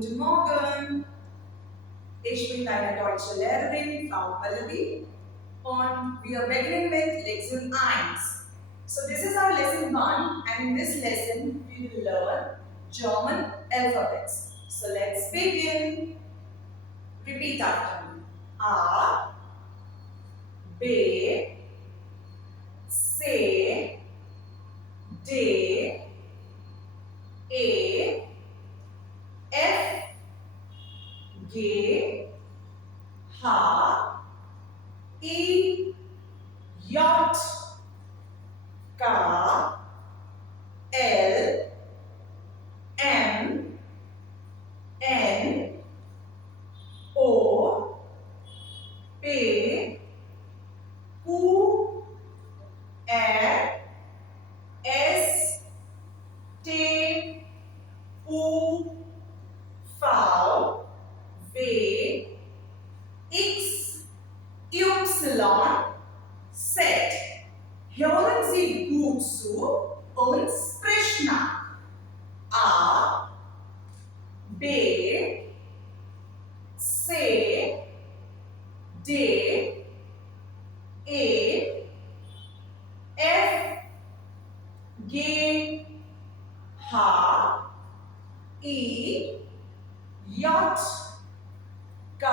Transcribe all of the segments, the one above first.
Guten Morgen. Ich bin deine deutsche Lehrerin, Frau Pallavi, und we are beginning with lesson 1. So this is our lesson 1, and in this lesson we will learn German alphabets. So let's begin. Repeat after me. A, B, C, D, E, F, G, H, I, J, K, L, M, N, O, P, Q, R, S, T, U, V, W, X, Y, Z. Hören Sie gut zu und sprechen nach. A, B, C, D, E, F, G, H, I, J, K,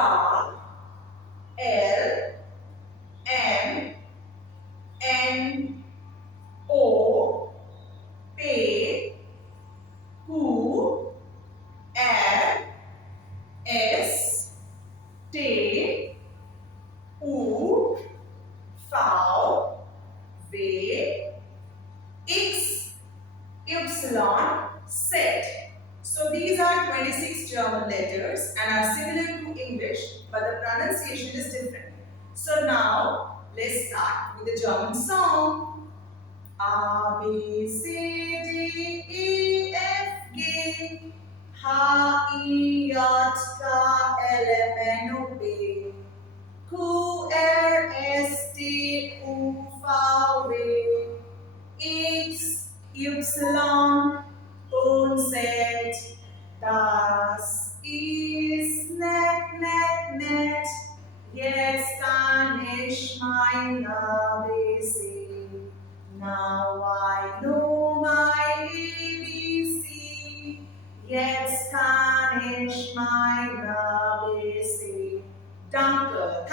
L, M, N, O, P, Q, R, S, T, U, V, W, X, Y, Z. So these are 26 German letters and are similar to English, but the pronunciation is different. So now let's start with the German song. A, B, C, D, E, F, G, H, I, J, K, L, M, N, O, P, Q, R, S, T, U, V, W, X, Y und Z. Das ist nett. Jetzt kann ich mein ABC. Now I know my ABC. Jetzt kann ich mein ABC. Danke.